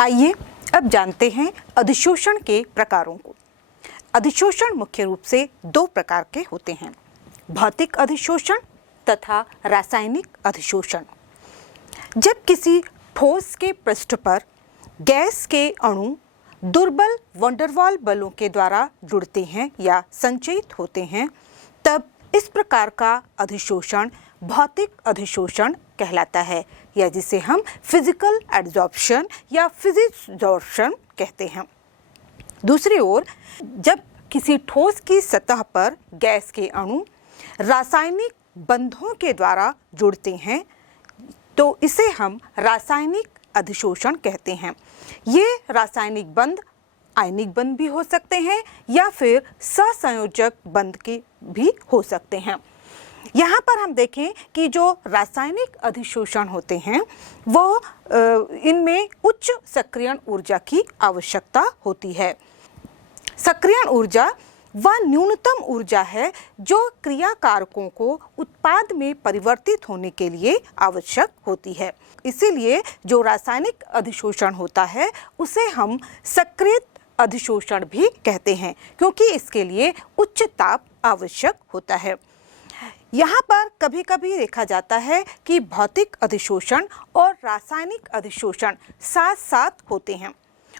आइए अब जानते हैं अधिशोषण के प्रकारों को। अधिशोषण मुख्य रूप से दो प्रकार के होते हैं, भौतिक अधिशोषण तथा रासायनिक अधिशोषण। जब किसी ठोस के पृष्ठ पर गैस के अणु दुर्बल वंडरवाल बलों के द्वारा जुड़ते हैं या संचयित होते हैं, तब इस प्रकार का अधिशोषण भौतिक अधिशोषण कहलाता है, या जिसे हम फिजिकल एड्जॉर्प्शन या फिजिजॉर्प्शन कहते हैं। दूसरी ओर, जब किसी ठोस की सतह पर गैस के अणु रासायनिक बंधों के द्वारा जुड़ते हैं, तो इसे हम रासायनिक अधिशोषण कहते हैं। ये रासायनिक बंध आयनिक बंध भी हो सकते हैं या फिर सहसंयोजक बंध के भी हो सकते हैं। यहाँ पर हम देखें कि जो रासायनिक अधिशोषण होते हैं वो इनमें उच्च सक्रियण ऊर्जा की आवश्यकता होती है। सक्रियण ऊर्जा वह न्यूनतम ऊर्जा है जो क्रिया कारकों को उत्पाद में परिवर्तित होने के लिए आवश्यक होती है। इसीलिए जो रासायनिक अधिशोषण होता है उसे हम सक्रिय अधिशोषण भी कहते हैं, क्योंकि इसके लिए उच्च ताप आवश्यक होता है। यहाँ पर कभी कभी देखा जाता है कि भौतिक अधिशोषण और रासायनिक अधिशोषण साथ साथ होते हैं,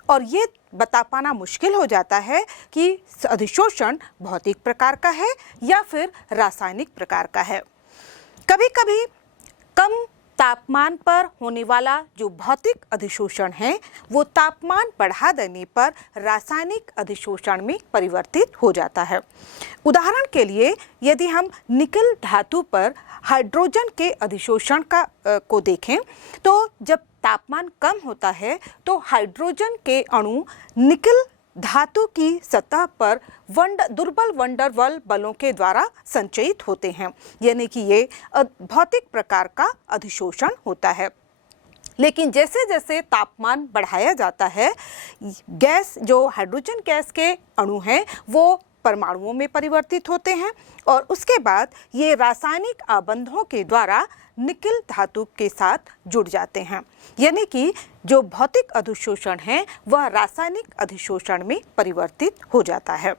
और ये बता पाना मुश्किल हो जाता है कि अधिशोषण भौतिक प्रकार का है या फिर रासायनिक प्रकार का है। कभी कभी कम तापमान पर होने वाला जो भौतिक अधिशोषण है वो तापमान बढ़ा देने पर रासायनिक अधिशोषण में परिवर्तित हो जाता है। उदाहरण के लिए, यदि हम निकल धातु पर हाइड्रोजन के अधिशोषण को देखें, तो जब तापमान कम होता है तो हाइड्रोजन के अणु निकल धातु की सतह पर दुर्बल वंडरवाल बलों के द्वारा संचयित होते हैं, यानी कि ये भौतिक प्रकार का अधिशोषण होता है। लेकिन जैसे जैसे तापमान बढ़ाया जाता है, गैस जो हाइड्रोजन गैस के अणु हैं वो परमाणुओं में परिवर्तित होते हैं, और उसके बाद ये रासायनिक आबंधों के द्वारा निकल धातु के साथ जुड़ जाते हैं, यानी कि जो भौतिक अधिशोषण है वह रासायनिक अधिशोषण में परिवर्तित हो जाता है।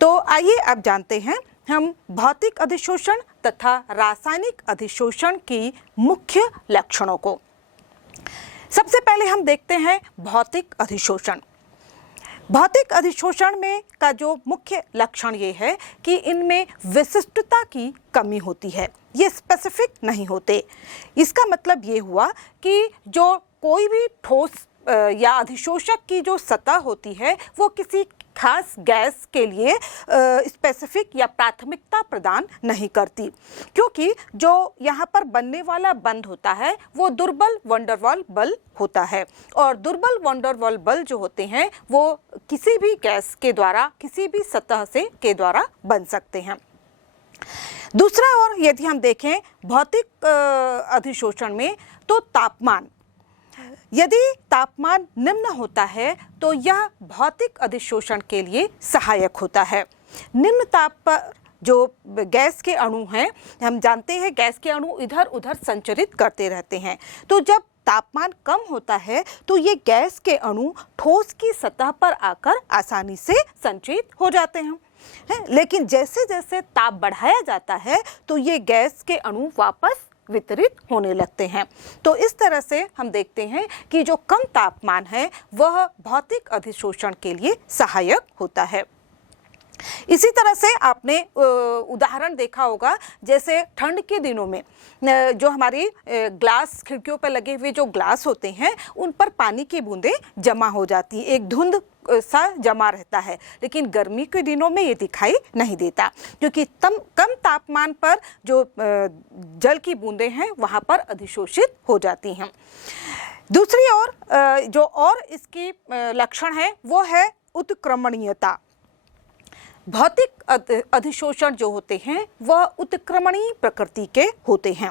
तो आइए अब जानते हैं हम भौतिक अधिशोषण तथा रासायनिक अधिशोषण की मुख्य लक्षणों को। सबसे पहले हम देखते हैं भौतिक अधिशोषण। भौतिक अधिशोषण में का जो मुख्य लक्षण ये है कि इनमें विशिष्टता की कमी होती है, ये स्पेसिफिक नहीं होते। इसका मतलब ये हुआ कि जो कोई भी ठोस या अधिशोषक की जो सतह होती है वो किसी खास गैस के लिए स्पेसिफिक या प्राथमिकता प्रदान नहीं करती, क्योंकि जो यहाँ पर बनने वाला बंध होता है वो दुर्बल वंडरवाल बल होता है, और दुर्बल वंडरवाल बल जो होते हैं वो किसी भी गैस के द्वारा किसी भी सतह के द्वारा बन सकते हैं। दूसरा ओर यदि हम देखें भौतिक अधिशोषण में, तो तापमान, यदि तापमान निम्न होता है तो यह भौतिक अधिशोषण के लिए सहायक होता है। निम्न ताप पर जो गैस के अणु हैं, हम जानते हैं गैस के अणु इधर उधर संचरित करते रहते हैं, तो जब तापमान कम होता है तो ये गैस के अणु ठोस की सतह पर आकर आसानी से संचयित हो जाते हैं। लेकिन जैसे जैसे ताप बढ़ाया जाता है तो ये गैस के अणु वापस वितरित होने लगते हैं। तो इस तरह से हम देखते हैं कि जो कम तापमान है वह भौतिक अधिशोषण के लिए सहायक होता है। इसी तरह से आपने उदाहरण देखा होगा, जैसे ठंड के दिनों में जो हमारी ग्लास खिड़कियों पर लगे हुए जो ग्लास होते हैं उन पर पानी की बूंदें जमा हो जाती है, एक धुंध सा जमा रहता है, लेकिन गर्मी के दिनों में ये दिखाई नहीं देता, क्योंकि कम तापमान पर जो जल की बूंदें हैं वहाँ पर अधिशोषित हो जाती हैं। दूसरी ओर जो और इसकी लक्षण है वो है उत्क्रमणीयता। भौतिक अधिशोषण जो होते हैं वह उत्क्रमणीय प्रकृति के होते हैं,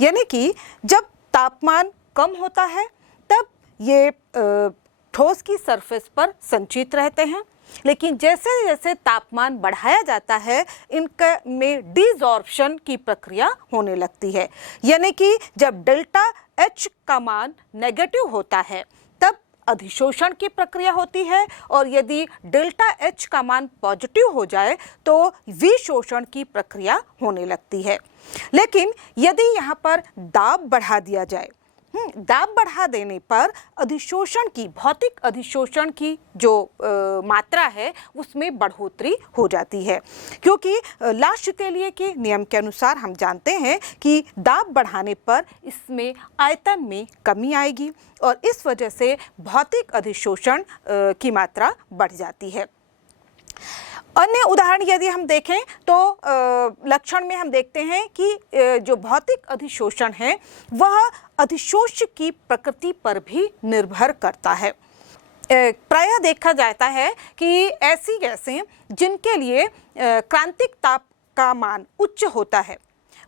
यानी कि जब तापमान कम होता है तब ये ठोस की सरफेस पर संचित रहते हैं, लेकिन जैसे जैसे तापमान बढ़ाया जाता है इनका में डिसॉर्प्शन की प्रक्रिया होने लगती है, यानी कि जब डेल्टा H का मान नेगेटिव होता है अधिशोषण की प्रक्रिया होती है और यदि डेल्टा H का मान पॉजिटिव हो जाए तो विशोषण की प्रक्रिया होने लगती है। लेकिन यदि यहाँ पर दाब बढ़ा दिया जाए, दाब बढ़ा देने पर अधिशोषण की, भौतिक अधिशोषण की जो मात्रा है उसमें बढ़ोतरी हो जाती है, क्योंकि लाशतेलिए के नियम के अनुसार हम जानते हैं कि दाब बढ़ाने पर इसमें आयतन में कमी आएगी और इस वजह से भौतिक अधिशोषण की मात्रा बढ़ जाती है। अन्य उदाहरण यदि हम देखें तो लक्षण में हम देखते हैं कि जो भौतिक अधिशोषण है वह अधिशोष्य की प्रकृति पर भी निर्भर करता है। प्रायः देखा जाता है कि ऐसी गैसें जिनके लिए क्रांतिक ताप का मान उच्च होता है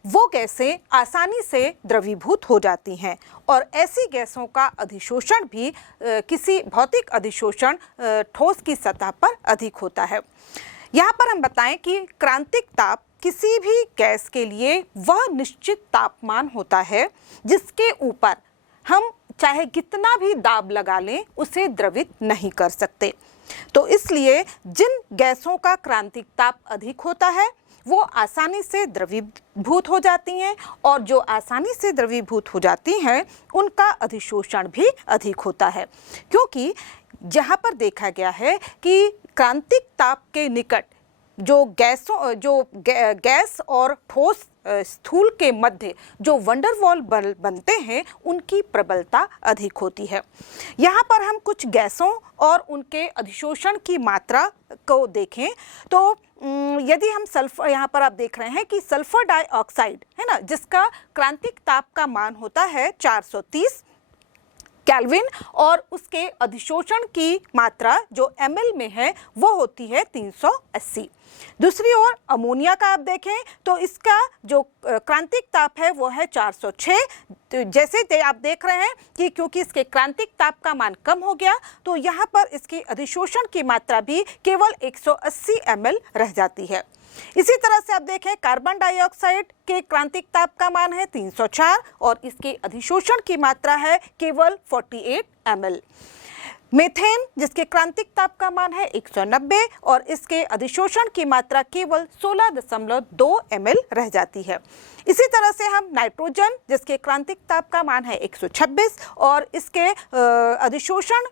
वो गैसें आसानी से द्रवीभूत हो जाती हैं और ऐसी गैसों का अधिशोषण भी किसी भौतिक अधिशोषण ठोस की सतह पर अधिक होता है। यहाँ पर हम बताएं कि क्रांतिक ताप किसी भी गैस के लिए वह निश्चित तापमान होता है जिसके ऊपर हम चाहे कितना भी दाब लगा लें उसे द्रवित नहीं कर सकते। तो इसलिए जिन गैसों का क्रांतिक ताप अधिक होता है वो आसानी से द्रवीभूत हो जाती हैं और जो आसानी से द्रवीभूत हो जाती हैं उनका अधिशोषण भी अधिक होता है, क्योंकि जहाँ पर देखा गया है कि क्रांतिक ताप के निकट जो गैस और ठोस स्थूल के मध्य जो वंडरवॉल बल बनते हैं उनकी प्रबलता अधिक होती है। यहाँ पर हम कुछ गैसों और उनके अधिशोषण की मात्रा को देखें तो यदि हम सल्फर, यहाँ पर आप देख रहे हैं कि सल्फर डाइऑक्साइड है ना, जिसका क्रांतिक ताप का मान होता है 430 केल्विन और उसके अधिशोषण की मात्रा जो ml में है वो होती है 380। दूसरी ओर अमोनिया का आप देखें तो इसका जो क्रांतिक ताप है वो है 406। तो जैसे आप देख रहे हैं कि क्योंकि इसके क्रांतिक ताप का मान कम हो गया तो यहाँ पर इसकी अधिशोषण की मात्रा भी केवल 180 ml रह जाती है। इसी तरह से आप देखें कार्बन डाइऑक्साइड के क्रांतिक ताप का मान है 304 और इसके अधिशोषण की मात्रा है केवल 48 ml। मीथेन जिसके क्रांतिक ताप का मान है 190 और इसके अधिशोषण की मात्रा केवल 16.2 ml रह जाती है। इसी तरह से हम नाइट्रोजन जिसके क्रांतिक ताप का मान है 126 और इसके अधिशोषण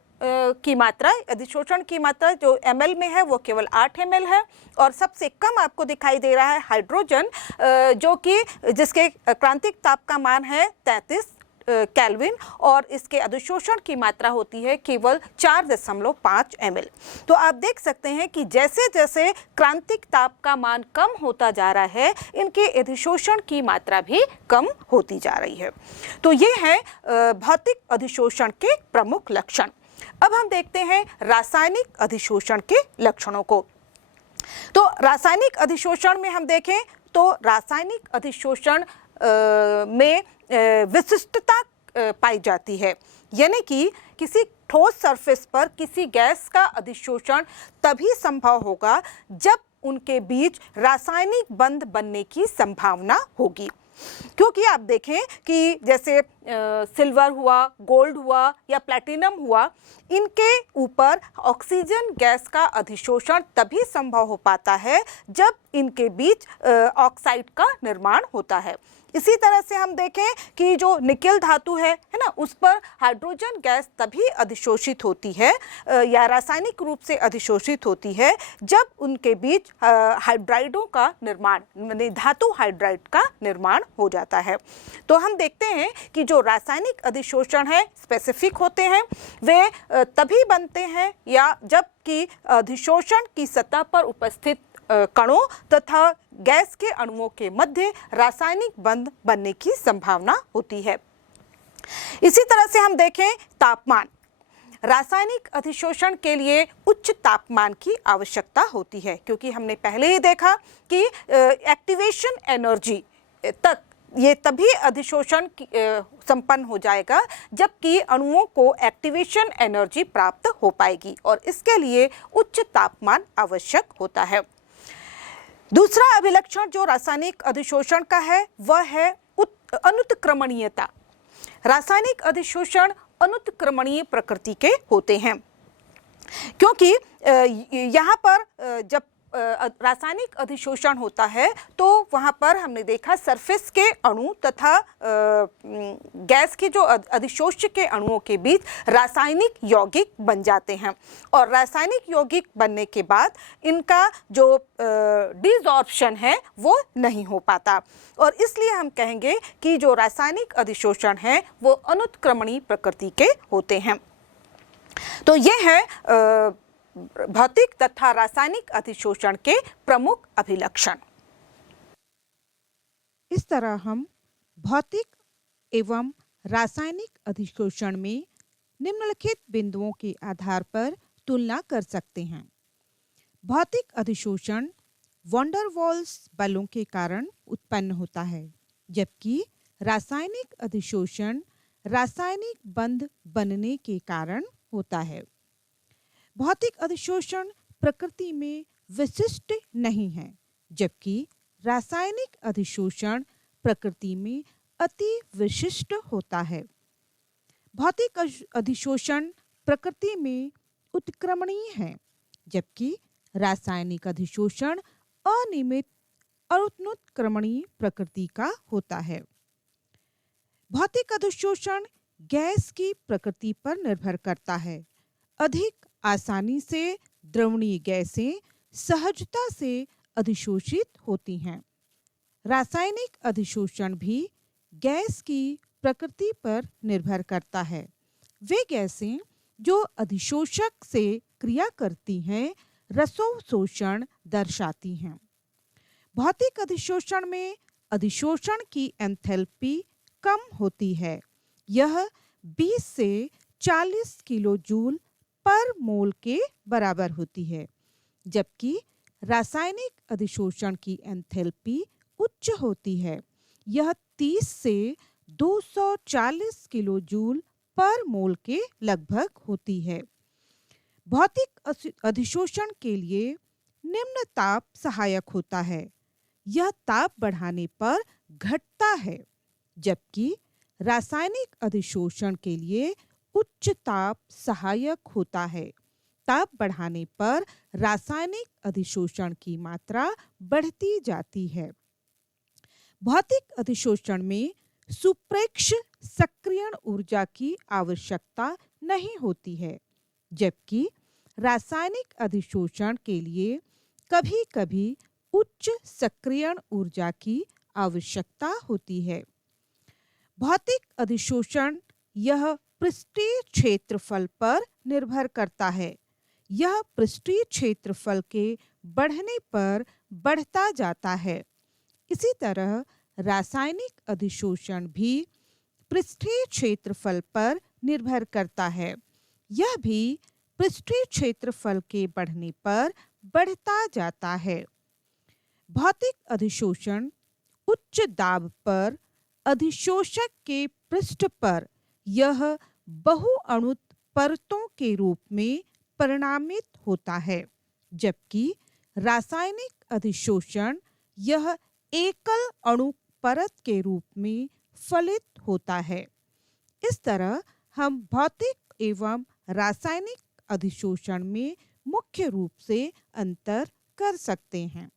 की मात्रा जो ml में है वो केवल 8 ml है और सबसे कम आपको दिखाई दे रहा है हाइड्रोजन जो कि जिसके क्रांतिक ताप का मान है 33 केल्विन और इसके अधिशोषण की मात्रा होती है केवल 4.5 ml। तो आप देख सकते हैं कि जैसे जैसे क्रांतिक ताप का मान कम होता जा रहा है इनके अधिशोषण की मात्रा भी कम होती जा रही है। तो ये है भौतिक अधिशोषण के प्रमुख लक्षण। अब हम देखते हैं रासायनिक अधिशोषण के लक्षणों को। तो रासायनिक अधिशोषण में हम देखें तो रासायनिक अधिशोषण में विशिष्टता पाई जाती है, यानी कि किसी ठोस सरफेस पर किसी गैस का अधिशोषण तभी संभव होगा जब उनके बीच रासायनिक बंध बनने की संभावना होगी। क्योंकि आप देखें कि जैसे सिल्वर हुआ, गोल्ड हुआ या प्लैटिनम हुआ, इनके ऊपर ऑक्सीजन गैस का अधिशोषण तभी संभव हो पाता है जब इनके बीच ऑक्साइड का निर्माण होता है। इसी तरह से हम देखें कि जो निकेल धातु है ना, उस पर हाइड्रोजन गैस तभी अधिशोषित होती है या रासायनिक रूप से अधिशोषित होती है जब उनके बीच हाइड्राइडों का निर्माण, धातु हाइड्राइड का निर्माण हो जाता है। तो हम देखते हैं कि जो रासायनिक अधिशोषण है स्पेसिफिक होते हैं, वे तभी बनते हैं या जबकि अधिशोषण की सतह पर उपस्थित कणों तथा गैस के अणुओं के मध्य रासायनिक बंध बनने की संभावना होती है। इसी तरह से हम देखें तापमान, रासायनिक अधिशोषण के लिए उच्च तापमान की आवश्यकता होती है, क्योंकि हमने पहले ही देखा कि एक्टिवेशन एनर्जी तक ये तभी अधिशोषण संपन्न हो जाएगा जबकि अणुओं को एक्टिवेशन एनर्जी प्राप्त हो पाएगी और इसके लिए उच्च तापमान आवश्यक होता है। दूसरा अभिलक्षण जो रासायनिक अधिशोषण का है वह है अनुत्क्रमणीयता। रासायनिक अधिशोषण अनुत्क्रमणीय प्रकृति के होते हैं, क्योंकि यहाँ पर जब रासायनिक अधिशोषण होता है तो वहाँ पर हमने देखा सरफेस के अणु तथा गैस के जो अधिशोष्य के अणुओं के बीच रासायनिक यौगिक बन जाते हैं, और रासायनिक यौगिक बनने के बाद इनका जो डिसॉर्प्शन है वो नहीं हो पाता, और इसलिए हम कहेंगे कि जो रासायनिक अधिशोषण है वो अनुत्क्रमणीय प्रकृति के होते हैं। तो ये है भौतिक तथा रासायनिक अधिशोषण के प्रमुख अभिलक्षण। इस तरह हम भौतिक एवं रासायनिक अधिशोषण में निम्नलिखित बिंदुओं के आधार पर तुलना कर सकते हैं। भौतिक अधिशोषण वैन डर वाल्स बलों के कारण उत्पन्न होता है, जबकि रासायनिक अधिशोषण रासायनिक बंध बनने के कारण होता है। भौतिक अधिशोषण प्रकृति में विशिष्ट नहीं है, जबकि रासायनिक अधिशोषण प्रकृति में अति विशिष्ट होता है। भौतिक अधिशोषण प्रकृति में उत्क्रमणीय है, जबकि रासायनिक अधिशोषण अनियमित और अनुत्क्रमणीय प्रकृति का होता है। भौतिक अधिशोषण गैस की प्रकृति पर निर्भर करता है। अधिक आसानी से द्रवणीय गैसें सहजता से अधिशोषित होती हैं। रासायनिक अधिशोषण भी गैस की प्रकृति पर निर्भर करता है। वे गैसें जो अधिशोषक से क्रिया करती हैं रसोशोषण दर्शाती हैं। भौतिक अधिशोषण में अधिशोषण की एंथैल्पी कम होती है। यह 20 से 40 किलो जूल पर मोल के बराबर होती है, जबकि रासायनिक अधिशोषण की एंथैल्पी उच्च होती है। यह 30 से 240 किलो जूल पर मोल के लगभग होती है। भौतिक अधिशोषण के लिए निम्न ताप सहायक होता है। यह ताप बढ़ाने पर घटता है, जबकि रासायनिक अधिशोषण के लिए उच्च ताप सहायक होता है। ताप बढ़ाने पर रासायनिक अधिशोषण की मात्रा बढ़ती जाती है। भौतिक अधिशोषण में सुप्रेक्ष सक्रियण ऊर्जा की आवश्यकता नहीं होती है, जबकि रासायनिक अधिशोषण के लिए कभी-कभी उच्च सक्रियण ऊर्जा की आवश्यकता होती है। भौतिक अधिशोषण यह पृष्ठीय क्षेत्रफल पर निर्भर करता है। यह पृष्ठीय क्षेत्रफल के बढ़ने पर बढ़ता जाता है। इसी तरह रासायनिक अधिशोषण भी पृष्ठीय क्षेत्रफल पर निर्भर करता है। यह भी पृष्ठीय क्षेत्रफल के बढ़ने पर बढ़ता जाता है। भौतिक अधिशोषण उच्च दाब पर अधिशोषक के पृष्ठ पर यह बहुअणुत परतों के रूप में परिणामित होता है, जबकि रासायनिक अधिशोषण यह एकल अणु परत के रूप में फलित होता है। इस तरह हम भौतिक एवं रासायनिक अधिशोषण में मुख्य रूप से अंतर कर सकते हैं।